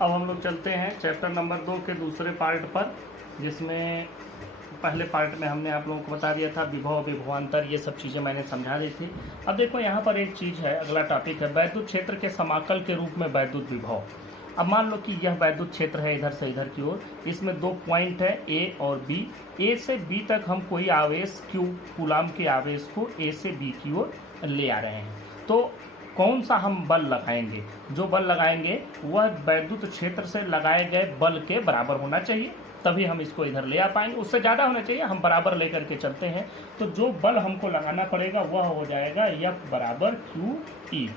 अब हम लोग चलते हैं चैप्टर नंबर 2 के दूसरे पार्ट पर, जिसमें पहले पार्ट में हमने आप लोगों को बता दिया था विभव, विभवांतर, ये सब चीज़ें मैंने समझा दी थी। अब देखो यहाँ पर एक चीज़ है, अगला टॉपिक है वैद्युत क्षेत्र के समाकल के रूप में वैद्युत विभव। अब मान लो कि यह वैद्युत क्षेत्र है इधर से इधर की ओर, इसमें दो पॉइंट है ए और बी। ए से बी तक हम कोई आवेश क्यू कूलाम के आवेश को ए से बी की ओर ले आ रहे हैं, तो कौन सा हम बल लगाएंगे? जो बल लगाएंगे वह वैद्युत क्षेत्र से लगाए गए बल के बराबर होना चाहिए, तभी हम इसको इधर ले आ पाएंगे। उससे ज़्यादा होना चाहिए, हम बराबर लेकर के चलते हैं। तो जो बल हमको लगाना पड़ेगा वह हो जाएगा F बराबर QE।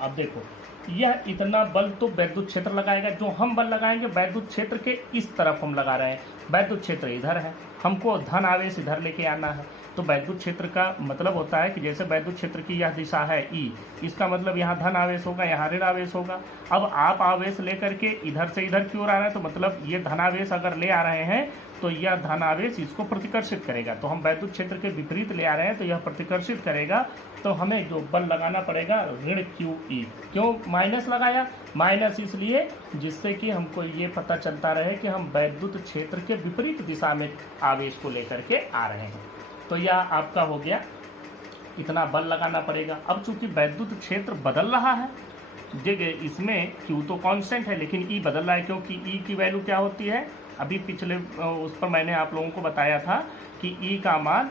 अब देखो यह इतना बल तो वैद्युत क्षेत्र लगाएगा, जो हम बल लगाएंगे वैद्युत क्षेत्र के इस तरफ हम लगा रहे हैं। वैद्युत क्षेत्र इधर है, हमको धन आवेश इधर लेके आना है। तो वैद्युत क्षेत्र का मतलब होता है कि जैसे वैद्युत क्षेत्र की यह दिशा है E, इसका मतलब यहाँ धन आवेश होगा, यहाँ ऋण आवेश होगा। अब आप आवेश लेकर के इधर से इधर की ओर आ रहे हैं, तो मतलब ये धनावेश अगर ले आ रहे हैं तो यह धनावेश इसको प्रतिकर्षित करेगा। तो हम वैद्युत क्षेत्र के विपरीत ले आ रहे हैं तो यह प्रतिकर्षित करेगा। तो हमें जो बल लगाना पड़ेगा ऋण QE। क्यों माइनस लगाया? माइनस इसलिए जिससे कि हमको ये पता चलता रहे कि हम वैद्युत क्षेत्र के विपरीत दिशा में आवेश को लेकर के आ रहे हैं। तो यह आपका हो गया, इतना बल लगाना पड़ेगा। अब चूंकि वैद्युत क्षेत्र बदल रहा है, जगह इसमें Q तो कांस्टेंट है लेकिन E बदल रहा है, क्योंकि E की वैल्यू क्या होती है? अभी पिछले उस पर मैंने आप लोगों को बताया था कि E का मान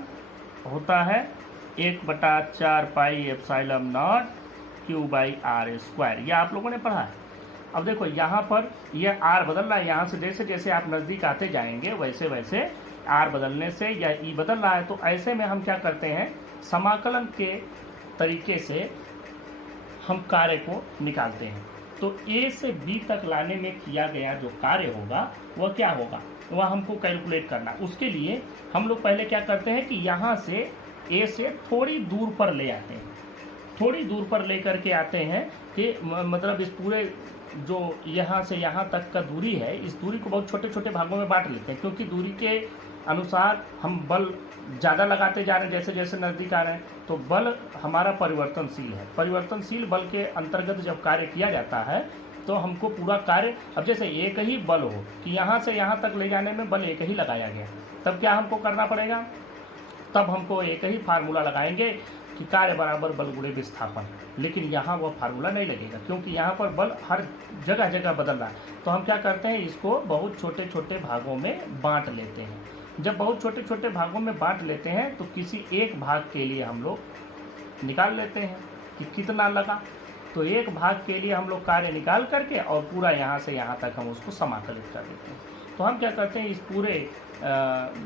होता है 1/4 पाई एप्सिलॉन नॉट Q/r²। यह आप लोगों ने पढ़ा है। अब देखो यहाँ पर यह R बदल रहा है, यहाँ से जैसे जैसे आप नज़दीक आते जाएंगे वैसे वैसे R बदलने से या E बदल रहा है। तो ऐसे में हम क्या करते हैं, समाकलन के तरीके से हम कार्य को निकालते हैं। तो A से B तक लाने में किया गया जो कार्य होगा वह क्या होगा, वह हमको कैलकुलेट करना। उसके लिए हम लोग पहले क्या करते हैं कि यहाँ से A से थोड़ी दूर पर ले आते हैं। थोड़ी दूर पर ले करके आते हैं कि मतलब इस पूरे जो यहाँ से यहाँ तक का दूरी है, इस दूरी को बहुत छोटे छोटे भागों में बांट लेते हैं, क्योंकि दूरी के अनुसार हम बल ज़्यादा लगाते जा रहे हैं जैसे जैसे नज़दीक आ रहे हैं। तो बल हमारा परिवर्तनशील है। परिवर्तनशील बल के अंतर्गत जब कार्य किया जाता है तो हमको पूरा कार्य, अब जैसे एक ही बल हो कि यहाँ से यहाँ तक ले जाने में बल एक ही लगाया गया, तब क्या हमको करना पड़ेगा? तब हमको एक ही फार्मूला लगाएंगे कि कार्य बराबर बल गुणे विस्थापन। लेकिन यहाँ वह फार्मूला नहीं लगेगा, क्योंकि यहाँ पर बल हर जगह जगह बदल रहा है। तो हम क्या करते हैं, इसको बहुत छोटे छोटे भागों में बांट लेते हैं। जब बहुत छोटे छोटे भागों में बांट लेते हैं तो किसी एक भाग के लिए हम लोग निकाल लेते हैं कि कितना लगा। तो एक भाग के लिए हम लोग कार्य निकाल करके और पूरा यहाँ से यहाँ तक हम उसको समाकलित कर देते हैं। तो हम क्या करते हैं, इस पूरे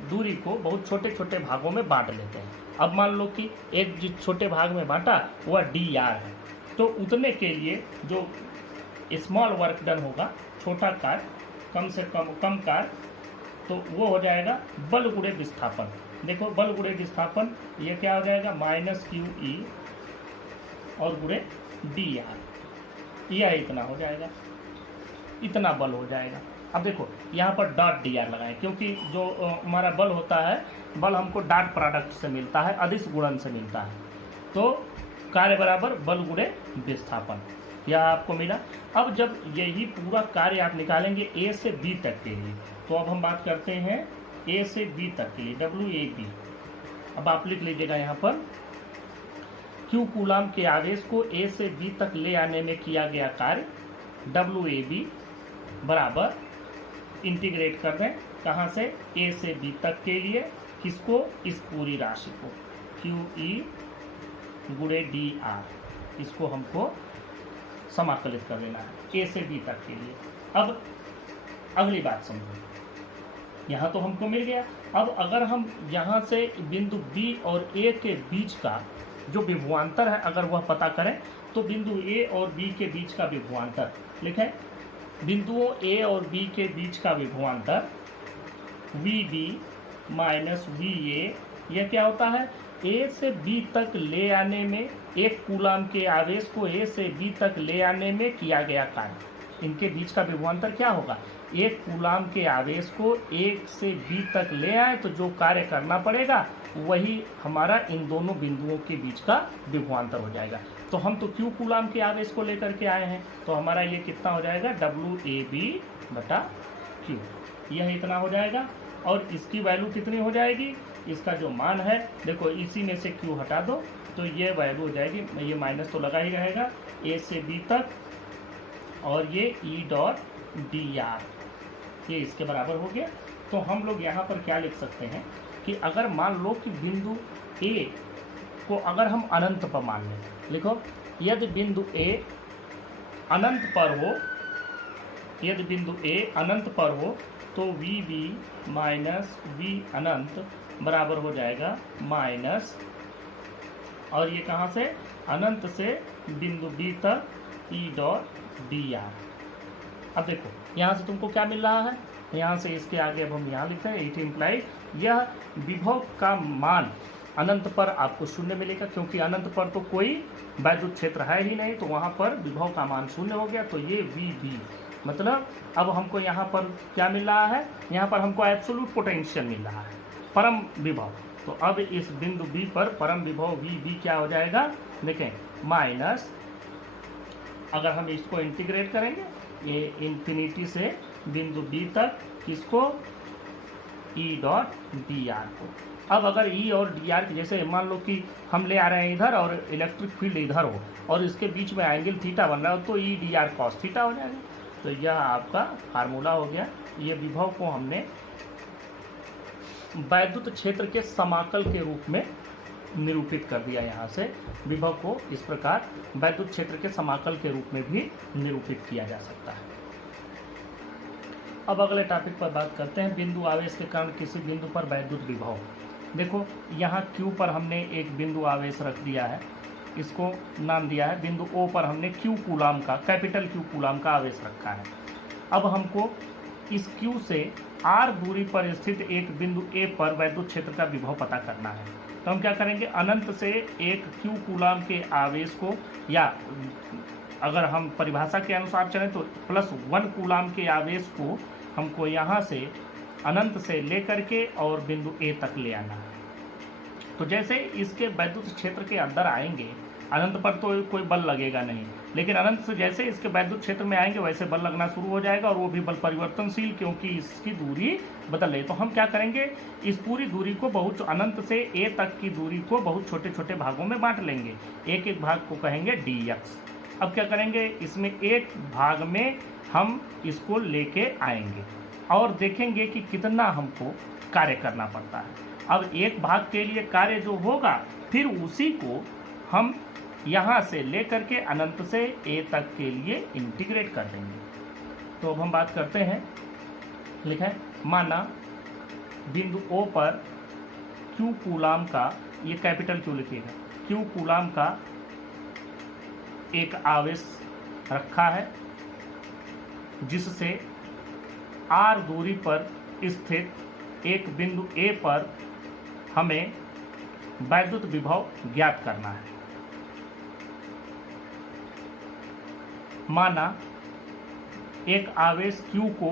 दूरी को बहुत छोटे छोटे भागों में बांट लेते हैं। अब मान लो कि एक जिस छोटे भाग में बांटा वह dr है, तो उतने के लिए जो स्मॉल वर्क डन होगा, छोटा कार्य, कम से कम कार्य, तो वो हो जाएगा बल गुणे विस्थापन। देखो बल गुणे विस्थापन ये क्या हो जाएगा, -QE और गुणे dr। यह इतना हो जाएगा, इतना बल हो जाएगा। अब देखो यहाँ पर डॉट dr लगाएं, क्योंकि जो हमारा बल होता है, बल हमको डॉट प्रोडक्ट से मिलता है, अदिश गुणन से मिलता है। तो कार्य बराबर बल गुणे विस्थापन, यह आपको मिला। अब जब यही पूरा कार्य आप निकालेंगे A से B तक के लिए, तो अब हम बात करते हैं A से B तक के लिए, WAB। अब आप लिख लीजिएगा यहाँ पर, Q कूलाम के आवेश को A से B तक ले आने में किया गया कार्य WAB बराबर, इंटीग्रेट कर दें कहाँ से, A से B तक के लिए, किसको, इस पूरी राशि को, QE गुणे dr, इसको हमको समाकलित कर देना है A से B तक के लिए। अब अगली बात समझो, यहाँ तो हमको मिल गया। अब अगर हम यहाँ से बिंदु B और A के बीच का जो विभवांतर है अगर वह पता करें, तो बिंदु A और B के बीच का विभवांतर लिखें। बिंदुओं A और B के बीच का विभवांतर VB माइनस VA, यह क्या होता है, A से B तक ले आने में, एक कूलाम के आवेश को A से B तक ले आने में किया गया कार्य। इनके बीच का विभवांतर क्या होगा, एक कूलाम के आवेश को A से B तक ले आए तो जो कार्य करना पड़ेगा वही हमारा इन दोनों बिंदुओं के बीच का विभवांतर हो जाएगा। तो तो हम तो क्यू कूलाम के आवेश को लेकर के आए हैं, तो हमारा ये कितना हो जाएगा WAB/Q, यह इतना हो जाएगा। और इसकी वैल्यू कितनी हो जाएगी, इसका जो मान है देखो इसी में से Q हटा दो तो ये वैल्यू हो जाएगी, ये माइनस तो लगा ही रहेगा, A से B तक, और ये E.dr ये इसके बराबर हो गया। तो हम लोग यहाँ पर क्या लिख सकते हैं कि अगर मान लो कि बिंदु A को अगर हम अनंत पर मान लें, लिखो यदि बिंदु A अनंत पर हो, यदि बिंदु A अनंत पर हो तो VB माइनस V अनंत बराबर हो जाएगा माइनस, और ये कहाँ से, अनंत से बिंदु B तक E.dr। अब देखो यहाँ से तुमको क्या मिल रहा है, यहाँ से इसके आगे अब हम यहाँ लिखते हैं, इट इम्प्लाई यह विभव का मान अनंत पर आपको शून्य मिलेगा, क्योंकि अनंत पर तो कोई वैद्युत क्षेत्र है ही नहीं, तो वहाँ पर विभव का मान शून्य हो गया। तो ये VB मतलब अब हमको यहाँ पर क्या मिल रहा है, यहाँ पर हमको एब्सोल्यूट पोटेंशियल मिल रहा है, परम विभव। तो अब इस बिंदु B पर परम विभव VB क्या हो जाएगा, देखें माइनस, अगर हम इसको इंटीग्रेट करेंगे ये इन्फिनिटी से बिंदु B तक, किसको, E.dr को। अब अगर E और dr की, जैसे मान लो कि हम ले आ रहे हैं इधर और इलेक्ट्रिक फील्ड इधर हो और इसके बीच में एंगल थीटा बन रहा हो, तो E.dr cos थीटा हो जाएगा। तो यह आपका फार्मूला हो गया। ये विभव को हमने वैद्युत क्षेत्र के समाकल के रूप में निरूपित कर दिया। यहाँ से विभव को इस प्रकार वैद्युत क्षेत्र के समाकल के रूप में भी निरूपित किया जा सकता है। अब अगले टॉपिक पर बात करते हैं, बिंदु आवेश के कारण किसी बिंदु पर वैद्युत विभव। देखो यहाँ Q पर हमने एक बिंदु आवेश रख दिया है, इसको नाम दिया है बिंदु O पर हमने Q कूलाम का, कैपिटल Q कूलाम का आवेश रखा है। अब हमको इस Q से R दूरी पर स्थित एक बिंदु A पर वैद्युत क्षेत्र का विभव पता करना है। तो हम क्या करेंगे, अनंत से एक Q कूलाम के आवेश को, या अगर हम परिभाषा के अनुसार चलें तो +1 कूलाम के आवेश को हमको यहाँ से अनंत से लेकर के और बिंदु A तक ले आना है। तो जैसे इसके वैद्युत क्षेत्र के अंदर आएंगे, अनंत पर तो कोई बल लगेगा नहीं, लेकिन अनंत से जैसे इसके वैद्युत क्षेत्र में आएंगे वैसे बल लगना शुरू हो जाएगा, और वो भी बल परिवर्तनशील, क्योंकि इसकी दूरी बदल रही। तो हम क्या करेंगे, इस पूरी दूरी को बहुत, अनंत से A तक की दूरी को बहुत छोटे छोटे भागों में बांट लेंगे, एक एक भाग को कहेंगे dx। अब क्या करेंगे, इसमें एक भाग में हम इसको लेके आएंगे और देखेंगे कि कितना हमको कार्य करना पड़ता है। अब एक भाग के लिए कार्य जो होगा, फिर उसी को हम यहाँ से लेकर के अनंत से A तक के लिए इंटीग्रेट कर देंगे। तो अब हम बात करते हैं, लिखें, माना बिंदु O पर Q कूलाम का, ये कैपिटल Q लिखिएगा, Q कूलाम का एक आवेश रखा है, जिससे R दूरी पर स्थित एक बिंदु A पर हमें वैद्युत विभव ज्ञात करना है। माना एक आवेश Q को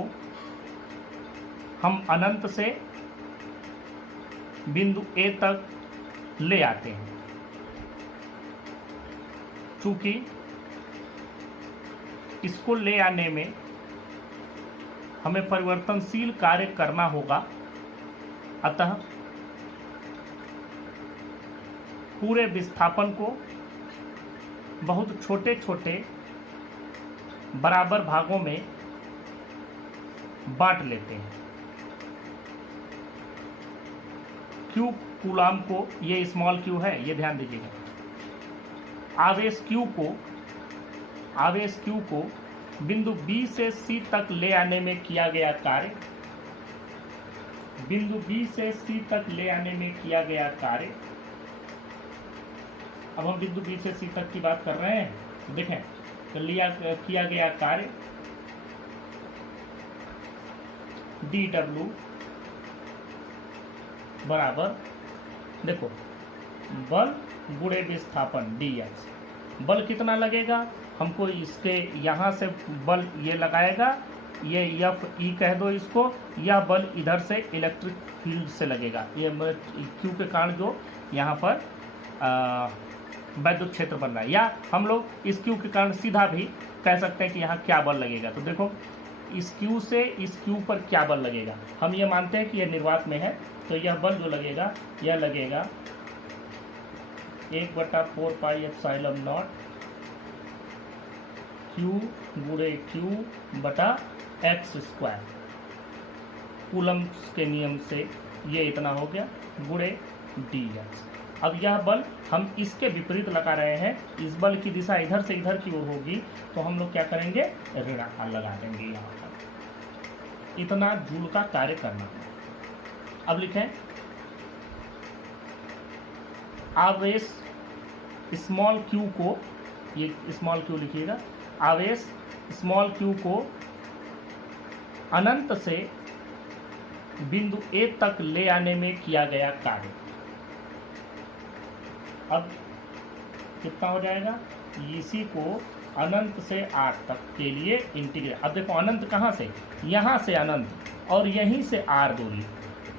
हम अनंत से बिंदु A तक ले आते हैं। चूंकि इसको ले आने में हमें परिवर्तनशील कार्य करना होगा, अतः पूरे विस्थापन को बहुत छोटे छोटे बराबर भागों में बांट लेते हैं। Q कूलाम को, ये स्मॉल q है, ये ध्यान दीजिएगा। आवेश Q को बिंदु B से C तक ले आने में किया गया कार्य, बिंदु B से C तक ले आने में किया गया कार्य। अब हम बिंदु B से C तक की बात कर रहे हैं। देखें, तो किया गया कार्य dW बराबर, देखो, बल गुणे विस्थापन dx। बल कितना लगेगा, हमको इसके यहाँ से बल ये लगाएगा, ये FE कह दो इसको, यह बल इधर से इलेक्ट्रिक फील्ड से लगेगा, ये Q के कारण जो यहाँ पर वैद्युत क्षेत्र बन रहा है। या हम लोग इस क्यू के कारण सीधा भी कह सकते हैं कि यहाँ क्या बल लगेगा। तो देखो इस क्यू से इस क्यू पर क्या बल लगेगा, हम ये मानते हैं कि यह निर्वात में है, तो यह बल जो लगेगा यह लगेगा 1/4 पाई एप्सिलॉन नॉट क्यू गुणे क्यू बटा एक्स स्क्वायर, कूलम के नियम से ये इतना हो गया गुणे डी एक्स। अब यह बल हम इसके विपरीत लगा रहे हैं, इस बल की दिशा इधर से इधर की ओर होगी, तो हम लोग क्या करेंगे ऋणाकार लगा देंगे यहाँ पर। इतना जूल का कार्य करना है। अब लिखें आवेश स्मॉल क्यू को, ये स्मॉल क्यू लिखिएगा, आवेश स्मॉल क्यू को अनंत से बिंदु ए तक ले आने में किया गया कार्य। अब कितना हो जाएगा, इसी को अनंत से आर तक के लिए इंटीग्रेट। अब देखो अनंत कहाँ से, यहाँ से अनंत और यहीं से आर दूरी,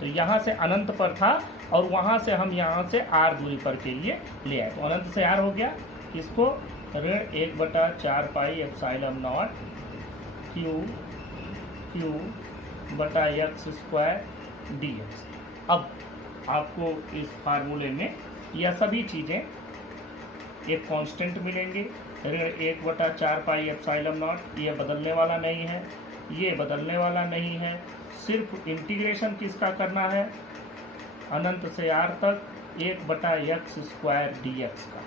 तो यहाँ से अनंत पर था और वहाँ से हम यहाँ से आर दूरी पर के लिए ले आए, तो अनंत से आर हो गया। इसको ऋण 1/4 पाई एप्सिलॉन नॉट क्यू बटा एक्स स्क्वायर डी एक्स। अब आपको इस फार्मूले में यह सभी चीज़ें एक कांस्टेंट मिलेंगे। ऋण 1/4 पाई एप्सिलॉन नॉट, ये बदलने वाला नहीं है, ये बदलने वाला नहीं है, सिर्फ इंटीग्रेशन किसका करना है, अनंत से आर तक 1/x स्क्वायर डी एक्स का।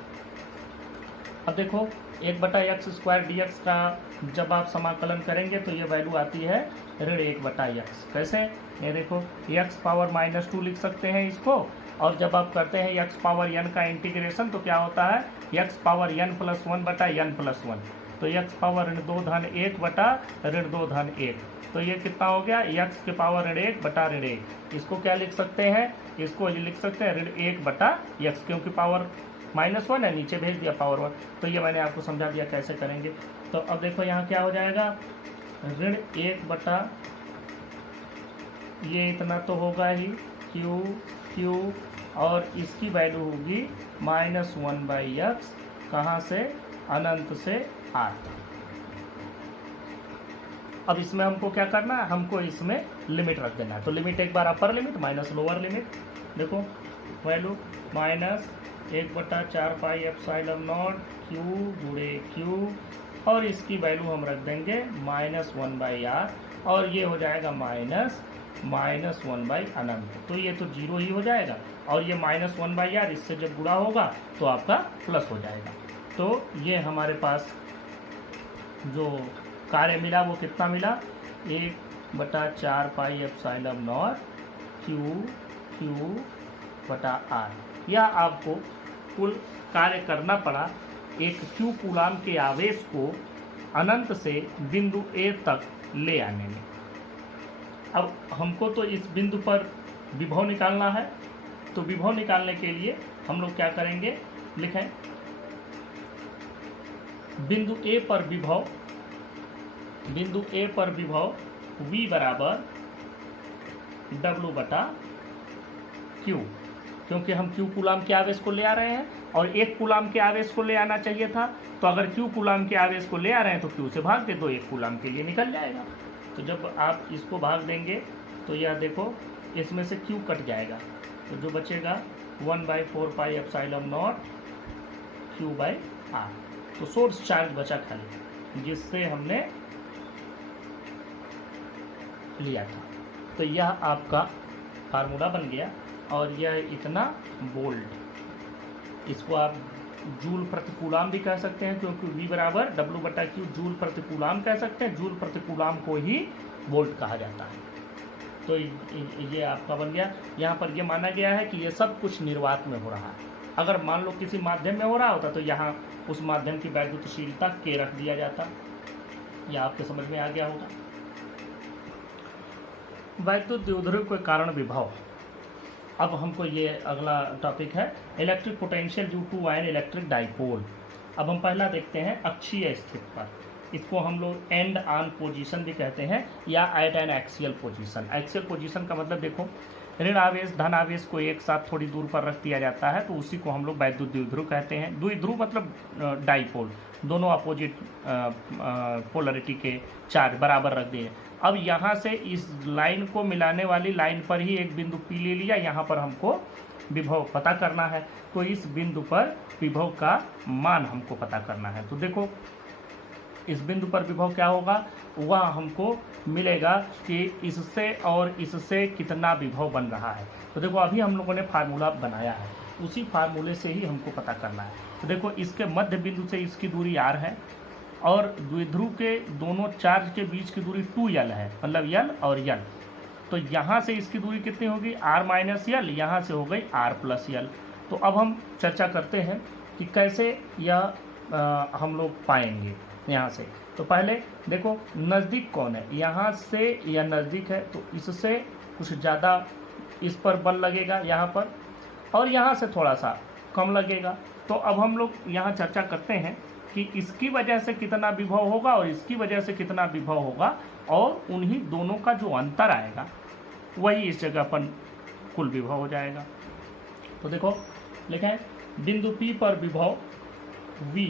अब देखो 1/x स्क्वायर डी एक्स का जब आप समाकलन करेंगे तो ये वैल्यू आती है ऋण 1/x। कैसे, ये देखो x पावर -2 लिख सकते हैं इसको, और जब आप करते हैं x पावर n का इंटीग्रेशन तो क्या होता है x पावर n+1/n+1, तो x पावर ऋण 2 धन 1 बटा ऋण 2 धन 1, तो ये कितना हो गया x के पावर ऋण 1 बटा ऋण 1। इसको क्या लिख सकते हैं, इसको ये लिख सकते हैं ऋण 1/x, क्योंकि पावर -1 है, नीचे भेज दिया पावर 1, तो ये मैंने आपको समझा दिया कैसे करेंगे। तो अब देखो यहाँ क्या हो जाएगा, ऋण 1 ये इतना तो होगा ही क्यू और इसकी वैल्यू होगी -1/x, कहाँ से, अनंत से आर तक। अब इसमें हमको क्या करना है, हमको इसमें लिमिट रख देना है, तो लिमिट एक बार upper limit minus lower limit, देखो value -1/4 pi epsilon naught q गुणे क्यू, और इसकी वैल्यू हम रख देंगे -1/r, और ये हो जाएगा -1/ अनंत, तो ये तो 0 ही हो जाएगा, और ये -1/r इससे जब गुणा होगा तो आपका प्लस हो जाएगा। तो ये हमारे पास जो कार्य मिला वो कितना मिला, 1/4 पाई एप्सिलॉन नॉट क्यू बटा आर। यह आपको कुल कार्य करना पड़ा एक क्यू कूलाम के आवेश को अनंत से बिंदु ए तक ले आने में। अब हमको तो इस बिंदु पर विभव निकालना है, तो विभव निकालने के लिए हम लोग क्या करेंगे, लिखें बिंदु ए पर विभव V बराबर W बटा Q, क्योंकि हम Q कूलाम के आवेश को ले आ रहे हैं और एक कूलाम के आवेश को ले आना चाहिए था, तो अगर Q कूलाम के आवेश को ले आ रहे हैं तो Q से भाग दे दो, एक कूलाम के लिए निकल जाएगा। तो जब आप इसको भाग देंगे तो यह देखो इसमें से Q कट जाएगा, तो जो बचेगा 1/4 पाई एप्सिलॉन नॉट Q/r, तो सोर्स चार्ज बचा खाली जिससे हमने लिया था। तो यह आपका फार्मूला बन गया, और यह इतना बोल्ट, इसको आप जूल प्रति कूलाम भी कह सकते हैं, क्योंकि V बराबर W बटा Q जूल प्रति कूलाम कह सकते हैं, जूल प्रति कूलाम को ही वोल्ट कहा जाता है। तो ये आपका बन गया। यहाँ पर ये माना गया है कि ये सब कुछ निर्वात में हो रहा है। अगर मान लो किसी माध्यम में हो रहा होता तो यहाँ उस माध्यम की वैद्युतशीलता K रख दिया जाता। यह आपके समझ में आ गया होगा। वैद्युत द्विध्रुव के कारण विभव। अब हमको ये अगला टॉपिक है electric potential due to ion electric dipole. अब हम पहला देखते हैं अक्षीय स्थिति पर, इसको हम लोग एंड ऑन पोजीशन भी कहते हैं या at an axial position. Axial position का मतलब देखो ऋण आवेश धन आवेश को एक साथ थोड़ी दूर पर रख दिया जाता है, तो उसी को हम लोग वैद्युत द्विध्रुव कहते हैं। द्विध्रुव मतलब डाइपोल, दोनों अपोजिट पोलरिटी के चार्ज बराबर रख दिए। अब यहाँ से इस लाइन को मिलाने वाली लाइन पर ही एक बिंदु P ले लिया, यहाँ पर हमको विभव पता करना है, तो इस बिंदु पर विभव का मान हमको पता करना है। तो देखो इस बिंदु पर विभव क्या होगा, वह हमको मिलेगा कि इससे और इससे कितना विभव बन रहा है। तो देखो अभी हम लोगों ने फार्मूला बनाया है, उसी फार्मूले से ही हमको पता करना है। तो देखो इसके मध्य बिंदु से इसकी दूरी r है और द्विध्रुव के दोनों चार्ज के बीच की दूरी 2l है, मतलब l और l। तो यहाँ से इसकी दूरी कितनी होगी, r माइनस l, यहाँ से हो गई r प्लस l। तो अब हम चर्चा करते हैं कि कैसे यह हम लोग पाएंगे यहाँ से। तो पहले देखो नज़दीक कौन है, यहाँ से यह नज़दीक है, तो इससे कुछ ज़्यादा इस पर बल लगेगा यहाँ पर, और यहाँ से थोड़ा सा कम लगेगा। तो अब हम लोग यहाँ चर्चा करते हैं कि इसकी वजह से कितना विभव होगा और इसकी वजह से कितना विभव होगा, और उन्हीं दोनों का जो अंतर आएगा वही इस जगह पर कुल विभव हो जाएगा। तो देखो लिखा है बिंदु P पर विभव V,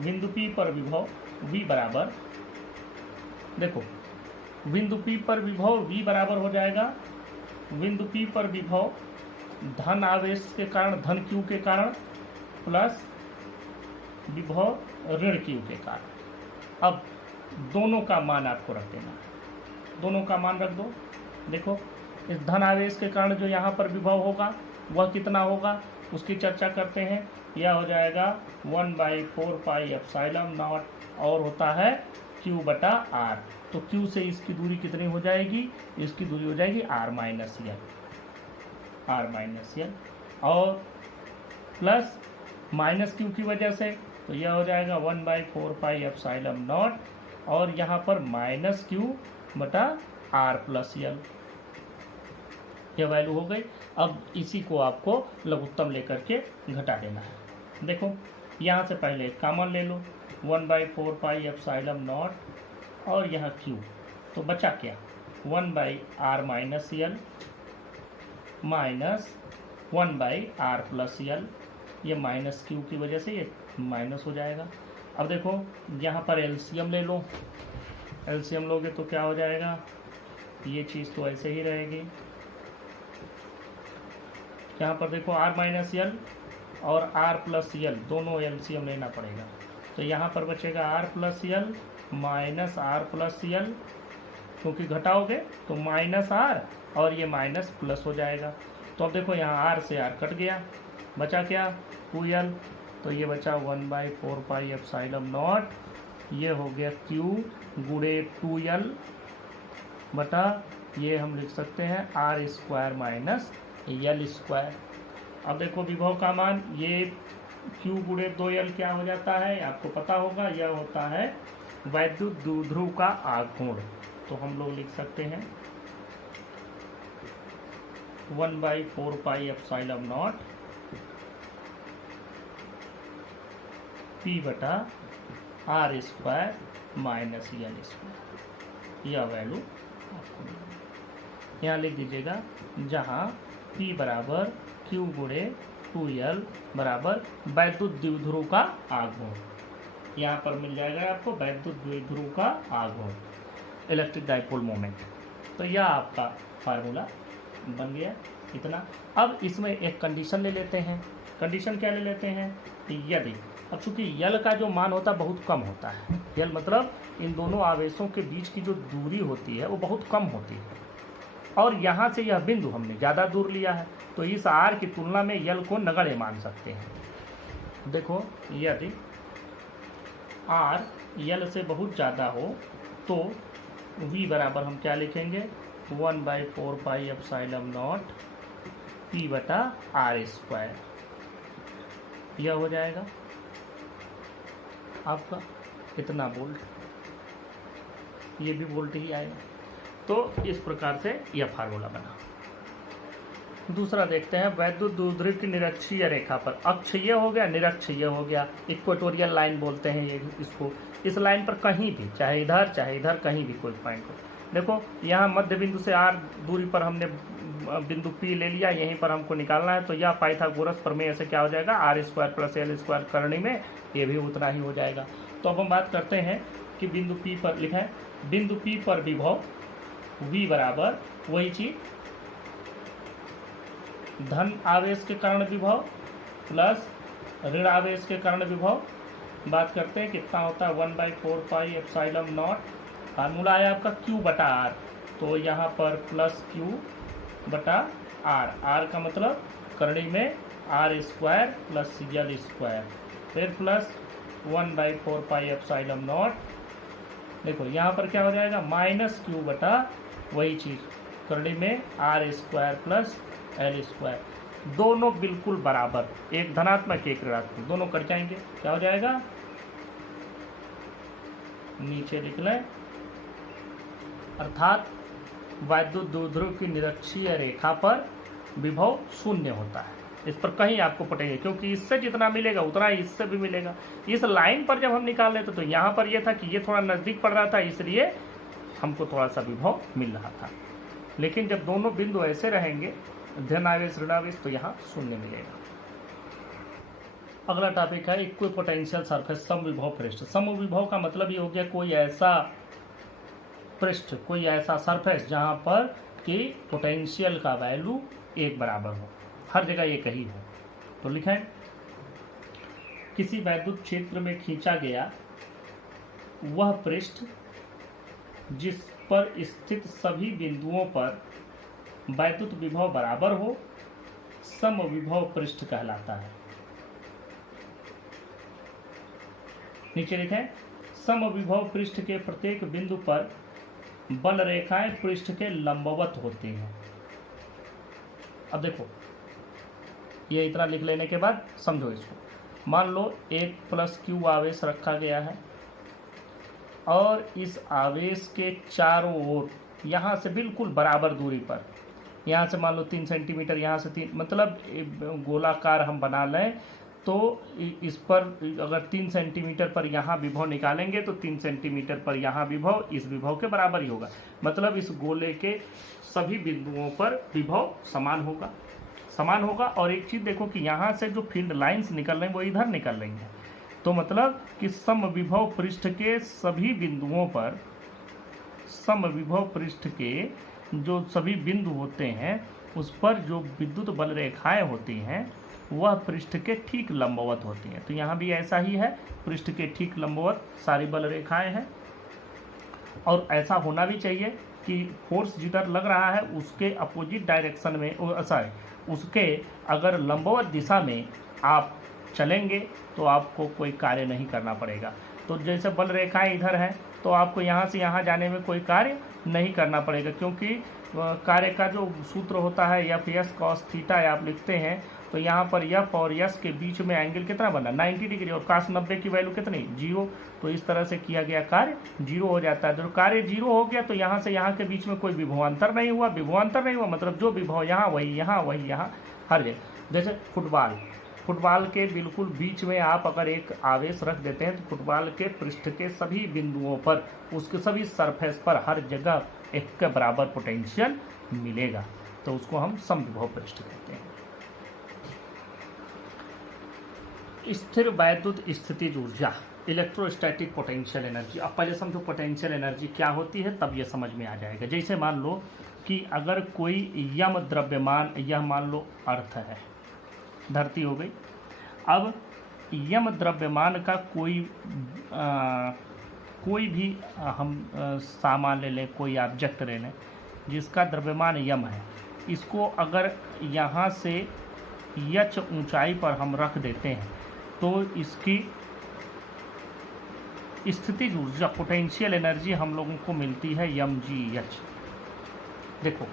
बिंदु P पर विभव V बराबर, देखो बिंदु P पर विभव V बराबर हो जाएगा, बिंदु P पर विभव धन आवेश के कारण, धन Q के कारण, प्लस विभव ऋण Q के कारण। अब दोनों का मान आपको रख देना है, दोनों का मान रख दो। देखो इस धन आवेश के कारण जो यहाँ पर विभव होगा वह कितना होगा, उसकी चर्चा करते हैं। यह हो जाएगा 1/4 पाई एप्सिलॉन नॉट, और होता है Q बटा R। तो Q से इसकी दूरी कितनी हो जाएगी, इसकी दूरी हो जाएगी R माइनस L, और प्लस माइनस Q की वजह से, तो यह हो जाएगा 1/4 पाई एप्सिलॉन नॉट, और यहाँ पर माइनस Q बटा R प्लस L, यह वैल्यू हो गई। अब इसी को आपको लघुत्तम लेकर के घटा देना है। देखो यहाँ से पहले कॉमन ले लो, 1/4 पाई एप्सिलॉन नॉट, और यहाँ Q, तो बचा क्या, 1/R minus L minus 1/R plus L, ये माइनस Q की वजह से ये माइनस हो जाएगा। अब देखो यहाँ पर एलसीएम ले लो, एलसीएम लोगे तो क्या हो जाएगा, ये चीज़ तो ऐसे ही रहेगी। यहाँ पर देखो R माइनस L और R प्लस L दोनों एलसीएम लेना पड़ेगा, तो यहाँ पर बचेगा R plus L minus R plus L, क्योंकि घटाओगे तो माइनस R और ये माइनस प्लस हो जाएगा। तो अब देखो यहाँ R से R कट गया, बचा क्या 2L, तो ये बचा 1/4 पाई एप्सिलॉन नॉट, ये हो गया Q गुणे 2L बटा, ये हम लिख सकते हैं R square minus L square. अब देखो विभव का मान, ये Q गुणे 2L क्या हो जाता है आपको पता होगा, यह होता है वैद्युत द्विध्रुव का आघूर्ण। तो हम लोग लिख सकते हैं 1/4 पाई एप्सिलॉन नॉट P बटा R square minus L square, यह वैल्यू आपको मिलेगी। यहाँ लिख दीजिएगा, जहाँ P बराबर Q गुणे 2L बराबर वैद्युत द्विध्रुव का आघूर्ण, यहाँ पर मिल जाएगा आपको वैद्युत द्विध्रुव का आघूर्ण, इलेक्ट्रिक डाइपोल मोमेंट। तो यह आपका फार्मूला बन गया इतना। अब इसमें एक कंडीशन ले लेते हैं, कंडीशन क्या ले लेते हैं कि यदि, अब चूंकि यल का जो मान होता है बहुत कम होता है, यल मतलब इन दोनों आवेशों के बीच की जो दूरी होती है वो बहुत कम होती है, और यहाँ से यह बिंदु हमने ज़्यादा दूर लिया है, तो इस R की तुलना में यल को नगण्य मान सकते हैं। देखो यदि R यल से बहुत ज़्यादा हो तो V बराबर हम क्या लिखेंगे, 1/4 पाई एप्सिलॉन नॉट P बटा R स्क्वायर, यह हो जाएगा आपका इतना वोल्ट, ये भी वोल्ट ही आएगा। तो इस प्रकार से यह फार्मूला बना। दूसरा देखते हैं, वैद्युत द्विध्रुव की निरक्षीय रेखा पर अक्ष ये हो गया, निरक्ष ये हो गया, इक्वेटोरियल लाइन बोलते हैं ये इसको। इस लाइन पर कहीं भी, चाहे इधर कहीं भी कोई पॉइंट हो, देखो यहाँ मध्य बिंदु से R दूरी पर हमने बिंदु P ले लिया, यहीं पर हमको निकालना है, तो यह पाइथागोरस प्रमेय से क्या हो जाएगा, r square plus l square करने में ये भी उतना ही हो जाएगा। तो अब हम बात करते हैं कि बिंदु P पर लिखा है, बिंदु P पर विभव V बराबर वही चीज धन आवेश के कारण विभव प्लस ऋण आवेश के कारण विभव। बात करते हैं कितना होता है, 1/4 पाई एप्सिलॉन नॉट, फार्मूला है आपका Q बटा R, तो यहाँ पर प्लस Q बटा R, R का मतलब करणी में R square plus l square, फिर प्लस 1/4 पाई एप्सिलॉन नॉट। देखो यहाँ पर क्या हो जाएगा, माइनस Q बटा वही चीज़ करणी में R square plus l square, दोनों बिल्कुल बराबर, एक धनात्मक एक ऋणात्मक, दोनों कट जाएंगे, क्या हो जाएगा, नीचे लिख लें, अर्थात वैद्युत द्विध्रुव की निरक्षीय रेखा पर विभव शून्य होता है। इस पर कहीं आपको पटेंगे, क्योंकि इससे जितना मिलेगा उतना ही इससे भी मिलेगा। इस लाइन पर जब हम निकाल रहे थे तो यहाँ पर यह था कि ये थोड़ा नज़दीक पड़ रहा था, इसलिए हमको थोड़ा सा विभव मिल रहा था, लेकिन जब दोनों बिंदु ऐसे रहेंगे धन आवेश ऋण आवेश, तो यहाँ शून्य मिलेगा। अगला टॉपिक है इक्विपोटेंशियल सरफेस, समविभव पृष्ठ। समविभव का मतलब ये हो गया कोई ऐसा पृष्ठ, कोई ऐसा सरफेस जहाँ पर कि पोटेंशियल का वैल्यू एक बराबर हो, हर जगह एक ही हो। तो लिखें, किसी वैद्युत क्षेत्र में खींचा गया वह पृष्ठ जिस पर स्थित सभी बिंदुओं पर वैद्युत विभव बराबर हो, समविभव पृष्ठ कहलाता है। नीचे लिखें, समविभव पृष्ठ के प्रत्येक बिंदु पर बल रेखाएं पृष्ठ के लंबवत होती हैं। अब देखो, ये इतना लिख लेने के बाद समझो इसको। मान लो एक प्लस Q आवेश रखा गया है और इस आवेश के चारों ओर यहाँ से बिल्कुल बराबर दूरी पर, यहाँ से मान लो 3 सेंटीमीटर, यहाँ से 3, मतलब गोलाकार हम बना लें, तो इस पर अगर 3 सेंटीमीटर पर यहाँ विभव निकालेंगे तो 3 सेंटीमीटर पर यहाँ विभव इस विभव के बराबर ही होगा। मतलब इस गोले के सभी बिंदुओं पर विभव समान होगा। और एक चीज़ देखो कि यहाँ से जो फील्ड लाइंस निकल रही हैं वो इधर निकल रही हैं, तो मतलब कि समविभव पृष्ठ के सभी बिंदुओं पर, समविभव पृष्ठ के जो सभी बिंदु होते हैं उस पर जो विद्युत बल रेखाएं होती हैं वह पृष्ठ के ठीक लंबवत होती हैं। तो यहाँ भी ऐसा ही है, पृष्ठ के ठीक लंबवत सारी बल रेखाएं हैं। और ऐसा होना भी चाहिए कि फोर्स जिधर लग रहा है उसके अपोजिट डायरेक्शन में, उसके अगर लंबवत दिशा में आप चलेंगे तो आपको कोई कार्य नहीं करना पड़ेगा। तो जैसे बल रेखाएं इधर हैं तो आपको यहाँ से यहाँ जाने में कोई कार्य नहीं करना पड़ेगा, क्योंकि कार्य का जो सूत्र होता है एफ एस कॉस थीटा आप लिखते हैं, तो यहाँ पर एफ और एस के बीच में एंगल कितना बना, 90 डिग्री, और कास 90 की वैल्यू कितनी, 0। तो इस तरह से किया गया कार्य 0 हो जाता है। जब कार्य 0 हो गया तो यहाँ से यहाँ के बीच में कोई विभवांतर नहीं हुआ, मतलब जो विभव यहाँ वही यहाँ हर जगह। जैसे फुटबॉल के बिल्कुल बीच में आप अगर एक आवेश रख देते हैं तो फुटबॉल के पृष्ठ के सभी बिंदुओं पर, उसके सभी सरफेस पर हर जगह एक के बराबर पोटेंशियल मिलेगा, तो उसको हम समविभव पृष्ठ कहते हैं। स्थिर वैद्युत स्थितिज ऊर्जा, इलेक्ट्रोस्टैटिक पोटेंशियल एनर्जी। अब पहले समझो पोटेंशियल एनर्जी क्या होती है, तब ये समझ में आ जाएगा। जैसे मान लो कि अगर कोई यम द्रव्यमान, यह मान लो अर्थ है, धरती हो गई, अब यम द्रव्यमान का कोई भी हम सामान ले लें, कोई ऑब्जेक्ट ले लें जिसका द्रव्यमान यम है, इसको अगर यहाँ से यच ऊंचाई पर हम रख देते हैं तो इसकी स्थितिज ऊर्जा पोटेंशियल एनर्जी हम लोगों को मिलती है mgh। देखो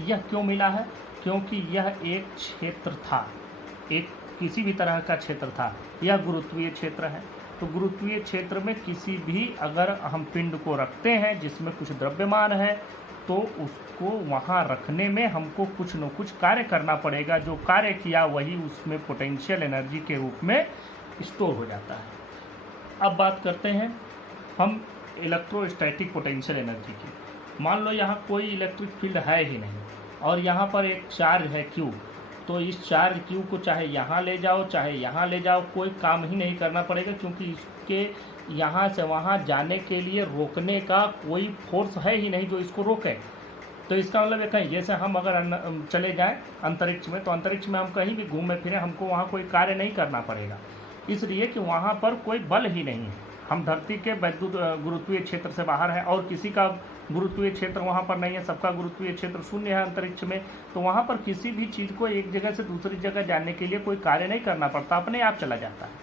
यह क्यों मिला है, क्योंकि यह एक क्षेत्र था, एक किसी भी तरह का क्षेत्र था, यह गुरुत्वीय क्षेत्र है। तो गुरुत्वीय क्षेत्र में किसी भी अगर हम पिंड को रखते हैं जिसमें कुछ द्रव्यमान है तो उसको वहाँ रखने में हमको कुछ न कुछ कार्य करना पड़ेगा, जो कार्य किया वही उसमें पोटेंशियल एनर्जी के रूप में स्टोर हो जाता है। अब बात करते हैं हम इलेक्ट्रोस्टैटिक पोटेंशियल एनर्जी की। मान लो यहाँ कोई इलेक्ट्रिक फील्ड है ही नहीं और यहाँ पर एक चार्ज है Q, तो इस चार्ज Q को चाहे यहाँ ले जाओ चाहे यहाँ ले जाओ, कोई काम ही नहीं करना पड़ेगा, क्योंकि इसके यहाँ से वहाँ जाने के लिए रोकने का कोई फोर्स है ही नहीं जो इसको रोके। तो इसका मतलब ये कहीं जैसे हम अगर चले जाएं अंतरिक्ष में, तो अंतरिक्ष में हम कहीं भी घूमे फिरें, हमको वहाँ कोई कार्य नहीं करना पड़ेगा, इसलिए कि वहाँ पर कोई बल ही नहीं है। हम धरती के वैद्युत गुरुत्वीय क्षेत्र से बाहर हैं और किसी का गुरुत्वीय क्षेत्र वहाँ पर नहीं है, सबका गुरुत्वीय क्षेत्र शून्य है अंतरिक्ष में। तो वहाँ पर किसी भी चीज़ को एक जगह से दूसरी जगह जाने के लिए कोई कार्य नहीं करना पड़ता, अपने आप चला जाता है।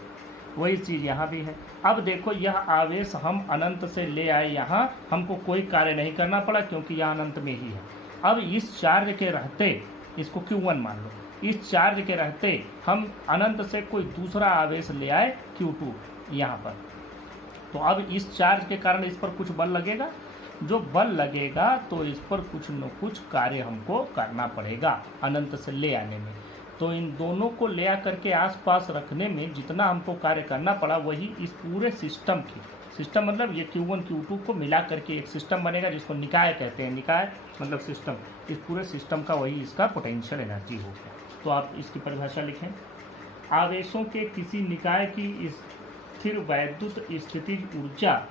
वही चीज़ यहाँ भी है। अब देखो, यह आवेश हम अनंत से ले आए यहाँ, हमको कोई कार्य नहीं करना पड़ा क्योंकि यह अनंत में ही है। अब इस चार्ज के रहते, इसको Q1 मान लो, इस चार्ज के रहते हम अनंत से कोई दूसरा आवेश ले आए Q2 यहाँ पर, तो अब इस चार्ज के कारण इस पर कुछ बल लगेगा। जो बल लगेगा तो इस पर कुछ न कुछ कार्य हमको करना पड़ेगा अनंत से ले आने में। तो इन दोनों को ले आकर के आसपास रखने में जितना हमको कार्य करना पड़ा, वही इस पूरे सिस्टम की, सिस्टम मतलब ये Q1 Q2 को मिला करके एक सिस्टम बनेगा जिसको निकाय कहते हैं। निकाय मतलब सिस्टम, इस पूरे सिस्टम का वही इसका पोटेंशियल एनर्जी हो गया। तो आप इसकी परिभाषा लिखें, आवेशों के किसी निकाय की स्थिर वैद्युत स्थितिज ऊर्जा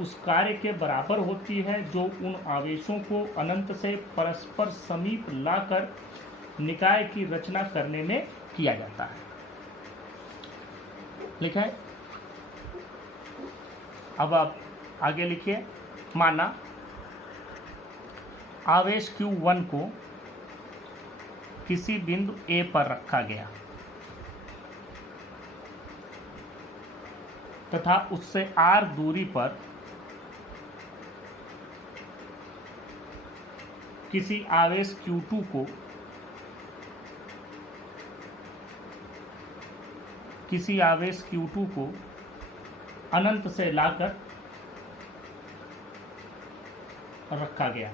उस कार्य के बराबर होती है जो उन आवेशों को अनंत से परस्पर समीप लाकर निकाय की रचना करने में किया जाता है। लिखा है। अब आप आगे लिखिए, माना आवेश Q1 को किसी बिंदु A पर रखा गया तथा उससे R दूरी पर किसी आवेश Q2 को अनंत से लाकर रखा गया।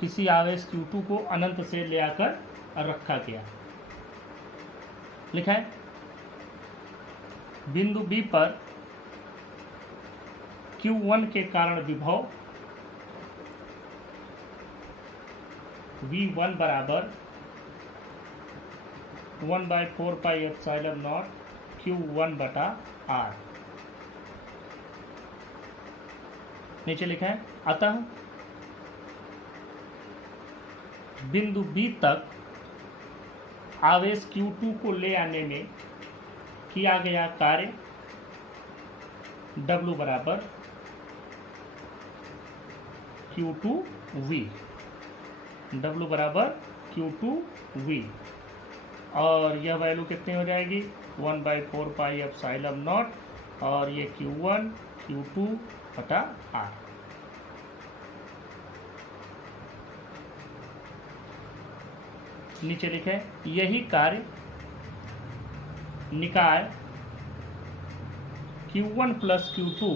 किसी आवेश Q2 को अनंत से ले आकर रखा गया। लिखा है। बिंदु B पर Q1 के कारण विभव V1 बराबर 1/4πε0 Q1 बटा R। नीचे लिखा है, अतः बिंदु B तक आवेश Q2 को ले आने में किया गया कार्य W बराबर Q2V, W बराबर Q2V, और यह वैल्यू कितनी हो जाएगी 1/4πε0 और ये Q1 Q2 बटा R। नीचे लिखे, यही कार्य निकाय Q1 प्लस Q2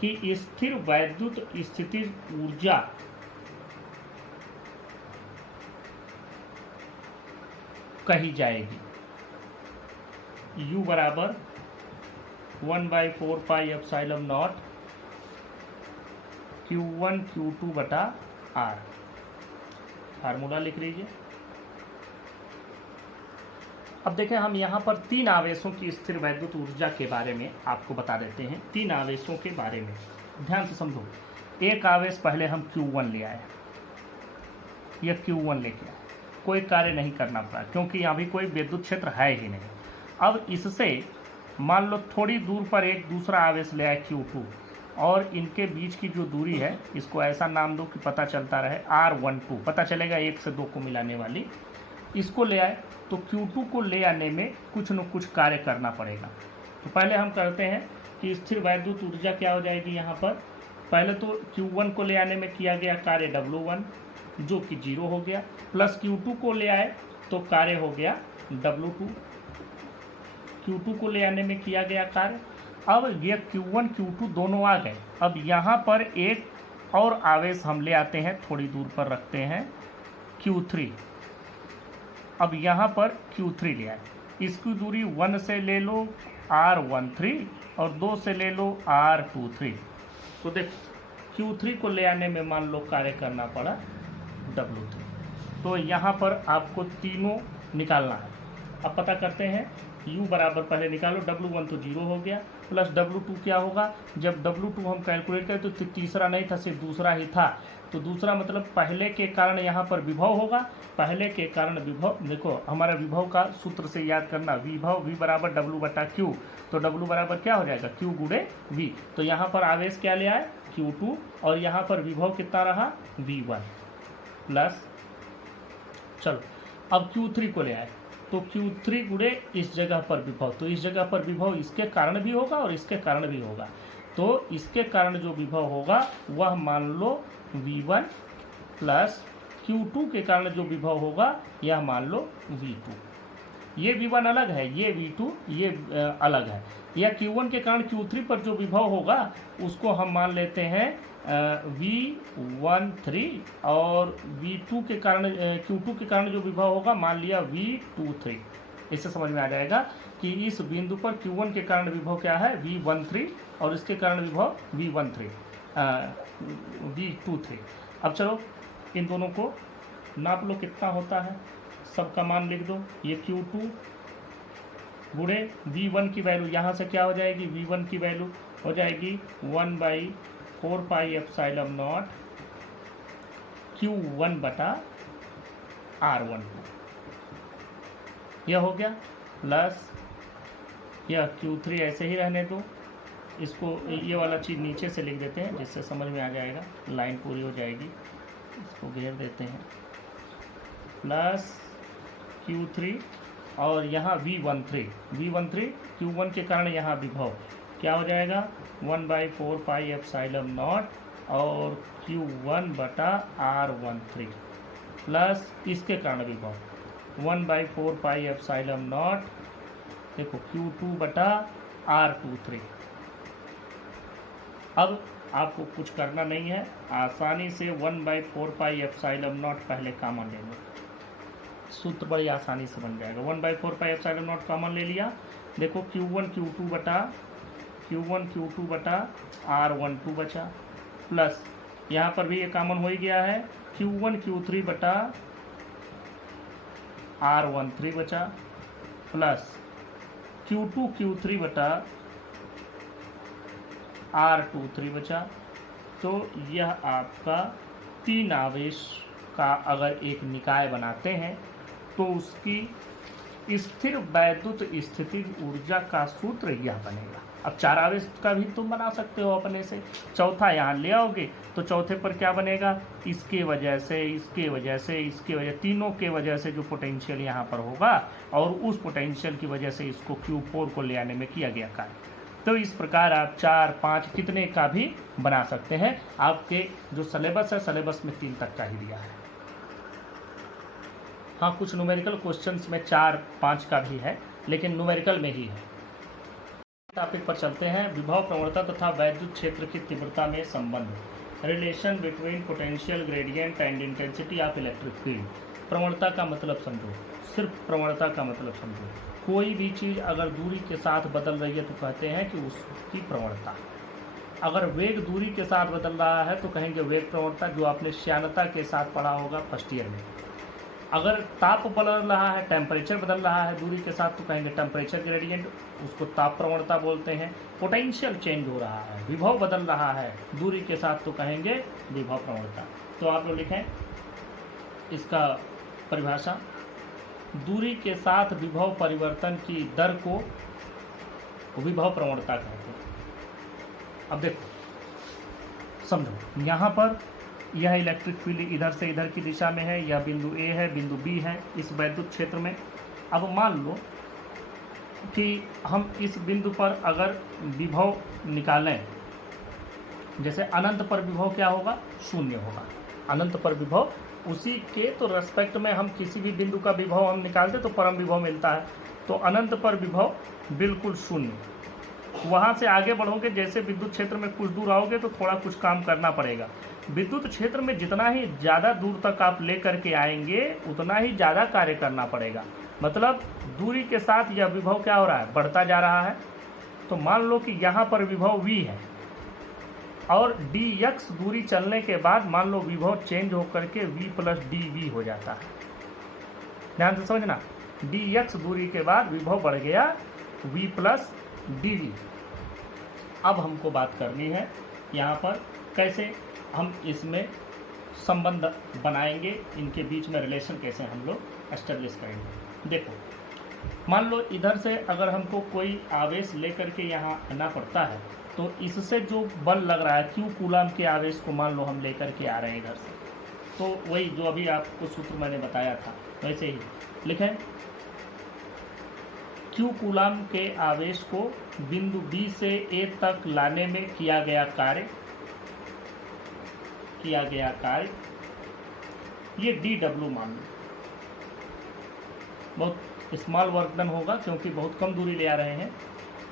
की स्थिर वैद्युत स्थिति ऊर्जा कही जाएगी। U बराबर 1/4πε0 Q1 Q2 बटा R। फार्मूला लिख लीजिए। अब देखें, हम यहाँ पर तीन आवेशों की स्थिर वैद्युत ऊर्जा के बारे में आपको बता देते हैं। तीन आवेशों के बारे में ध्यान से समझो। एक आवेश पहले हम Q1 ले आए, यह Q1 लेके आए, कोई कार्य नहीं करना पड़ा क्योंकि यहाँ भी कोई विद्युत क्षेत्र है ही नहीं। अब इससे मान लो थोड़ी दूर पर एक दूसरा आवेश ले आए Q2, और इनके बीच की जो दूरी है इसको ऐसा नाम दो कि पता चलता रहे R12, पता चलेगा 1 से 2 को मिलाने वाली। इसको ले आए तो Q2 को ले आने में कुछ न कुछ कार्य करना पड़ेगा। तो पहले हम करते हैं कि स्थिर वैद्युत ऊर्जा क्या हो जाएगी। यहाँ पर पहले तो Q1 को ले आने में किया गया कार्य W1 जो कि 0 हो गया, प्लस Q2 को ले आए तो कार्य हो गया W2। Q2 को ले आने में किया गया कार्य, अब ये Q1 Q2 दोनों आ गए। अब यहाँ पर एक और आवेश हम ले आते हैं, थोड़ी दूर पर रखते हैं Q3। अब यहाँ पर Q3 ले आए, इसकी दूरी 1 से ले लो R13 और 2 से ले लो R23। तो देखो Q3 को ले आने में मान लो कार्य करना पड़ा W3। तो यहाँ पर आपको तीनों निकालना है। अब पता करते हैं, U बराबर पहले निकालो, W1 तो 0 हो गया, प्लस W2 क्या होगा, जब W2 हम कैलकुलेट करें तो तीसरा नहीं था, सिर्फ दूसरा ही था। तो दूसरा मतलब पहले के कारण यहाँ पर विभव होगा, पहले के कारण विभव। देखो हमारा विभव का सूत्र से याद करना, विभव V बराबर W बटा Q। तो W बराबर क्या हो जाएगा, Q गुणे V। तो यहाँ पर आवेश क्या ले आए, Q2, और यहाँ पर विभव कितना रहा, V1 प्लस, चलो अब Q3 को ले आए, तो Q3 गुणे इस जगह पर विभव, तो इस जगह पर विभव इसके कारण भी होगा और इसके कारण भी होगा। तो इसके कारण जो विभव होगा वह मान लो V1 प्लस Q2 के कारण जो विभव होगा यह मान लो V2। ये V1 अलग है, ये V2 ये अलग है। या Q1 के कारण Q3 पर जो विभव होगा उसको हम मान लेते हैं V13, और V2 के कारण Q2 के कारण जो विभव होगा मान लिया V23। इससे समझ में आ जाएगा कि इस बिंदु पर Q1 के कारण विभव क्या है, V13, और इसके कारण विभव V23। अब चलो इन दोनों को नाप लो कितना होता है, सबका मान लिख दो। ये Q2 गुणे V1 की वैल्यू, यहाँ से क्या हो जाएगी, V1 की वैल्यू हो जाएगी 1/4 पाई एप्सिलॉन नॉट Q1 बटा R12। यह हो गया, प्लस यह Q3 ऐसे ही रहने दो, इसको ये वाला चीज़ नीचे से लिख देते हैं जिससे समझ में आ जाएगा, लाइन पूरी हो जाएगी। इसको घेर देते हैं, प्लस Q3 और यहाँ V13 Q1 के कारण यहाँ विभव क्या हो जाएगा, 1/4 पाई एप्सिलॉन नॉट और Q1 बटा R13 प्लस इसके कारण विभव 1/4 पाई एप्सिलॉन नॉट, देखो Q2 बटा R23। अब आपको कुछ करना नहीं है, आसानी से 1/4 पाई एप्सिलॉन नॉट पहले कॉमन ले लो, सूत्र बड़ी आसानी से बन जाएगा। 1/4 पाई एप्सिलॉन नॉट कॉमन ले लिया, देखो Q1 Q2 बटा R12 बचा, प्लस यहाँ पर भी ये कॉमन हो ही गया है, Q1 Q3 बटा R13 बचा, प्लस Q2 Q3 बटा R23 बचा। तो यह आपका 3 आवेश का अगर एक निकाय बनाते हैं तो उसकी स्थिर वैद्युत स्थिति ऊर्जा का सूत्र यह बनेगा। अब 4 आवेश का भी तुम बना सकते हो अपने से, चौथा यहाँ ले आओगे तो चौथे पर क्या बनेगा, इसके वजह से तीनों के वजह से जो पोटेंशियल यहाँ पर होगा, और उस पोटेंशियल की वजह से इसको Q4 को ले आने में किया गया कार्य। तो इस प्रकार आप 4, 5 कितने का भी बना सकते हैं। आपके जो सिलेबस है, सिलेबस में 3 तक का ही दिया है। हाँ, कुछ न्यूमेरिकल क्वेश्चंस में 4, 5 का भी है, लेकिन न्यूमेरिकल में ही है। टॉपिक पर चलते हैं, विभव प्रवणता तथा वैद्युत क्षेत्र की तीव्रता में संबंध, relation between potential gradient and intensity of electric field. प्रवणता का मतलब समझो, सिर्फ प्रवणता का मतलब समझो। कोई भी चीज़ अगर दूरी के साथ बदल रही है तो कहते हैं कि उसकी प्रवणता। अगर वेग दूरी के साथ बदल रहा है तो कहेंगे वेग प्रवणता, जो आपने श्यानता के साथ पढ़ा होगा फर्स्ट ईयर में। अगर ताप बदल रहा है, टेम्परेचर बदल रहा है दूरी के साथ तो कहेंगे टेम्परेचर ग्रेडियंट, उसको ताप प्रवणता बोलते हैं। पोटेंशियल चेंज हो रहा है, विभव बदल रहा है दूरी के साथ तो कहेंगे विभव प्रवणता। तो आप लोग लिखें इसका परिभाषा, दूरी के साथ विभव परिवर्तन की दर को विभव प्रवणता कहते हैं। अब देखो समझो, यहाँ पर यह इलेक्ट्रिक फील्ड इधर से इधर की दिशा में है, यह बिंदु A है, बिंदु B है इस वैद्युत क्षेत्र में। अब मान लो कि हम इस बिंदु पर अगर विभव निकालें, जैसे अनंत पर विभव क्या होगा, 0 होगा। अनंत पर विभव उसी के तो रेस्पेक्ट में हम किसी भी बिंदु का विभव हम निकालते तो परम विभव मिलता है। तो अनंत पर विभव बिल्कुल 0। वहाँ से आगे बढ़ोगे, जैसे विद्युत क्षेत्र में कुछ दूर आओगे तो थोड़ा कुछ काम करना पड़ेगा। विद्युत क्षेत्र में जितना ही ज़्यादा दूर तक आप ले करके आएंगे उतना ही ज़्यादा कार्य करना पड़ेगा। मतलब दूरी के साथ यह विभव क्या हो रहा है, बढ़ता जा रहा है। तो मान लो कि यहाँ पर विभव v है और dx दूरी चलने के बाद मान लो विभव चेंज होकर के v प्लस dv हो जाता है। ध्यान से समझना, dx दूरी के बाद विभव बढ़ गया v प्लस dv। अब हमको बात करनी है यहाँ पर कैसे हम इसमें संबंध बनाएंगे, इनके बीच में रिलेशन कैसे हम लोग एस्टेब्लिश करेंगे। देखो, मान लो इधर से अगर हमको कोई आवेश लेकर के यहाँ आना पड़ता है तो इससे जो बल लग रहा है Q कूलाम के आवेश को मान लो हम लेकर के आ रहे हैं इधर से, तो वही जो अभी आपको सूत्र मैंने बताया था वैसे ही लिखें। Q कूलाम के आवेश को बिंदु B से A तक लाने में किया गया कार्य ये dw मान लो। बहुत स्मॉल वर्क डन होगा क्योंकि बहुत कम दूरी ले आ रहे हैं,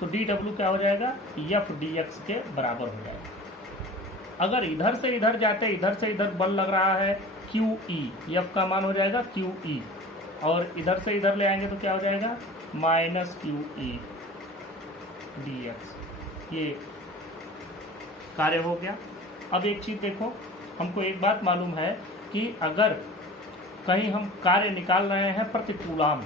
तो dw क्या हो जाएगा, f dx के बराबर हो जाएगा। अगर इधर से इधर जाते, इधर से इधर बल लग रहा है QE, f का मान हो जाएगा QE, और इधर से इधर ले आएंगे तो क्या हो जाएगा माइनस QE dx। ये कार्य हो गया। अब एक चीज़ देखो, हमको एक बात मालूम है कि अगर कहीं हम कार्य निकाल रहे हैं प्रतिकूलाम,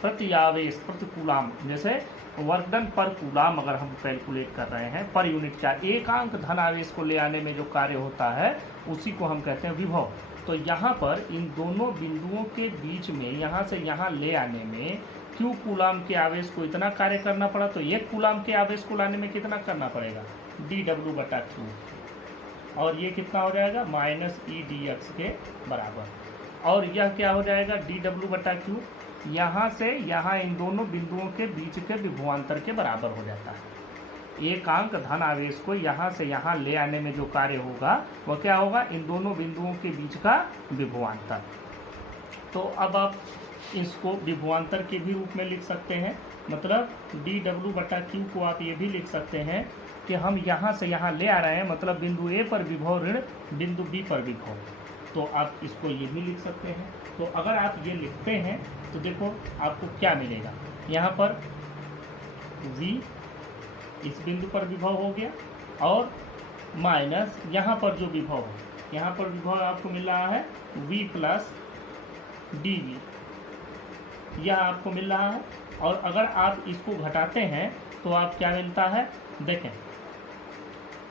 प्रति आवेश प्रतिकूलाम, जैसे वर्क डन पर कूलाम अगर हम कैलकुलेट कर रहे हैं पर यूनिट चार्ज, एकांक धन आवेश को ले आने में जो कार्य होता है उसी को हम कहते हैं विभव। तो यहाँ पर इन दोनों बिंदुओं के बीच में यहाँ से यहाँ ले आने में Q कूलाम के आवेश को इतना कार्य करना पड़ा, तो एक कूलाम के आवेश को लाने में कितना करना पड़ेगा, dw बटा q, और ये कितना हो जाएगा माइनस E dx के बराबर। और यह क्या हो जाएगा dw बटा q, यहाँ से यहाँ इन दोनों बिंदुओं के बीच के विभवांतर के बराबर हो जाता है। एकांक धन आवेश को यहाँ से यहाँ ले आने में जो कार्य होगा वह क्या होगा, इन दोनों बिंदुओं के बीच का विभवांतर। तो अब आप इसको विभवांतर के भी रूप में लिख सकते हैं, मतलब dw बटा q को आप ये भी लिख सकते हैं कि हम यहाँ से यहाँ ले आ रहे हैं, मतलब बिंदु A पर विभव ऋण बिंदु B पर विभव, तो आप इसको ये भी लिख सकते हैं। तो अगर आप ये लिखते हैं तो देखो आपको क्या मिलेगा, यहाँ पर V इस बिंदु पर विभव हो गया और माइनस यहाँ पर जो विभव है, यहाँ पर विभव आपको मिल रहा है V प्लस dV, यह आपको मिल रहा है। और अगर आप इसको घटाते हैं तो आप क्या मिलता है, देखें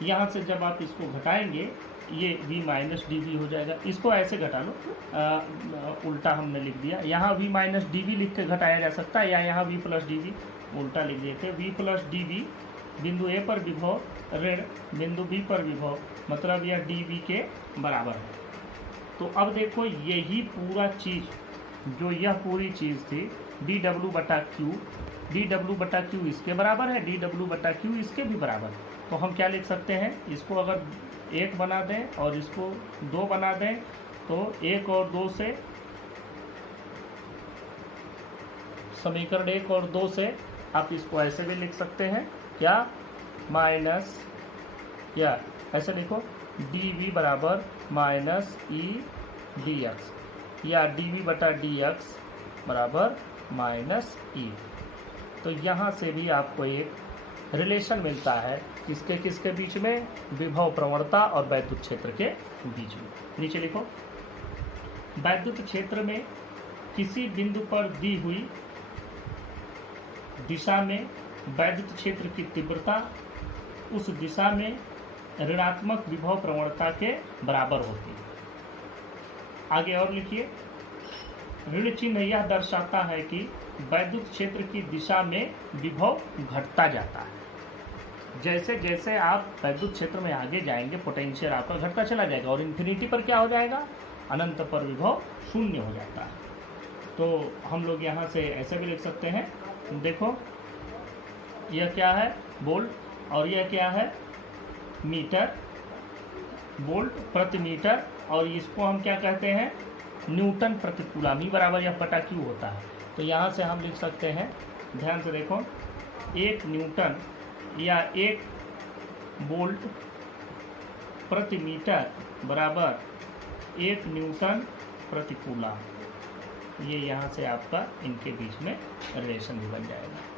यहाँ से जब आप इसको घटाएंगे ये v माइनस डी हो जाएगा। इसको ऐसे घटा लो, उल्टा हमने लिख दिया, यहाँ v माइनस डी लिख के घटाया जा सकता है, या यहाँ v प्लस डी उल्टा लिख देते, v प्लस डी बिंदु A पर विभव ऋण बिंदु B पर विभव, मतलब यह dv के बराबर है। तो अब देखो यही पूरा चीज़, जो यह पूरी चीज़ थी dw बटा q इसके बराबर है, dw बटा q इसके भी बराबर है। तो हम क्या लिख सकते हैं, इसको अगर 1 बना दें और इसको 2 बना दें तो 1 और 2 से समीकरण 1 और 2 से आप इसको ऐसे भी लिख सकते हैं, क्या माइनस, या ऐसे लिखो dv बराबर माइनस e dx, या dv बटा dx बराबर माइनस e। तो यहाँ से भी आपको एक रिलेशन मिलता है किसके बीच में, विभव प्रवणता और वैद्युत क्षेत्र के बीच में। नीचे लिखो, वैद्युत क्षेत्र में किसी बिंदु पर दी हुई दिशा में वैद्युत क्षेत्र की तीव्रता उस दिशा में ऋणात्मक विभव प्रवणता के बराबर होती है। आगे और लिखिए, ऋण चिन्ह यह दर्शाता है कि वैद्युत क्षेत्र की दिशा में विभव घटता जाता है। जैसे जैसे आप वैद्युत क्षेत्र में आगे जाएंगे पोटेंशियल आपका घटता चला जाएगा और इन्फिनिटी पर क्या हो जाएगा, अनंत पर विभव शून्य हो जाता है। तो हम लोग यहाँ से ऐसे भी लिख सकते हैं, देखो यह क्या है वोल्ट और यह क्या है मीटर, वोल्ट प्रति मीटर, और इसको हम क्या कहते हैं न्यूटन प्रति कूलम, बराबर यह बटा क्यू होता है। तो यहाँ से हम लिख सकते हैं, ध्यान से देखो, 1 न्यूटन या 1 वोल्ट प्रति मीटर बराबर 1 न्यूटन प्रति कूलम। ये यहाँ से आपका इनके बीच में रिलेशन भी बन जाएगा।